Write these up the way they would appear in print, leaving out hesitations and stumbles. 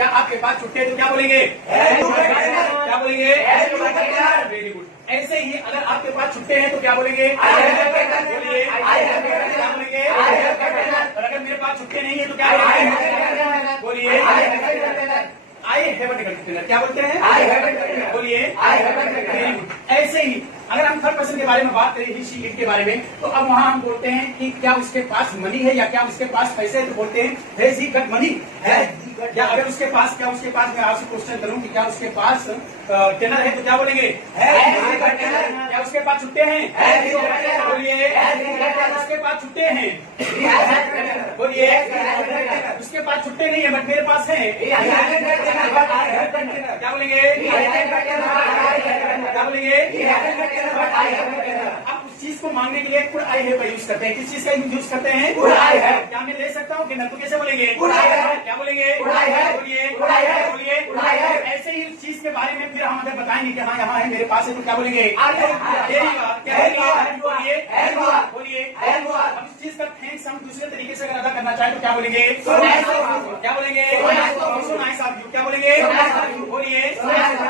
क्या आपके पास छुट्टे तो क्या बोलेंगे? क्या बोलेंगे? Very good. ऐसे ही अगर आपके पास छुट्टे हैं तो क्या बोलेंगे? बोलिए। क्या बोलेंगे? और अगर मेरे पास छुट्टे नहीं है तो क्या बोलेंगे? बोलिए। I have container. क्या बोलते हैं? बोलिए। Very good. ऐसे ही अगर हम थर्ड पर्सन के बारे में बात करें, ही शी इट के बारे में, तो अब वहां हम बोलते हैं कि क्या उसके पास मनी है या क्या उसके पास पैसे है, तो बोलते हैं हैज ही गॉट मनी है। या अगर उसके पास मैं आपसे क्वेश्चन करूं कि क्या उसके पास टेनर है तो क्या बोलेंगे? क्या उसके पास छुट्टे हैं? बोलिए। उसके पास छुट्टे हैं? बोलिए। उसके पास छुट्टे नहीं है बट मेरे पास है। क्या बोलेंगे? क्या बोलेंगे? अब उस चीज को मांगने के लिए कुड आई हैव का यूज करते हैं। किस चीज का यूज करते हैं? Could I have. क्या मैं ले सकता हूँ कि न? तो कैसे बोलेंगे? Could I have. क्या बोलेंगे? Could I have. बोलिए। Could I have. बोलिए। Could I have. ऐसे ही उस चीज के बारे में फिर हम अगर बताएंगे कि हाँ यहाँ है मेरे पास है तो क्या बोलेंगे? बोलिए। बोलिए। अब इस चीज का थैंक्स हम दूसरे तरीके से अगर अदा करना चाहें तो क्या बोलेंगे? क्या बोलेंगे? So nice of you. क्या बोलेंगे? बोलिए।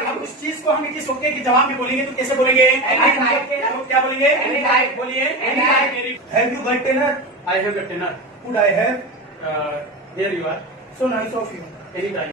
अब उस चीज को हम इस ओके के जवाब में बोलेंगे तो कैसे बोलेंगे? तो क्या बोलेंगे? बोलिए। Have you got dinner? I have dinner. Could I have? Here you are. So nice of you. Any time.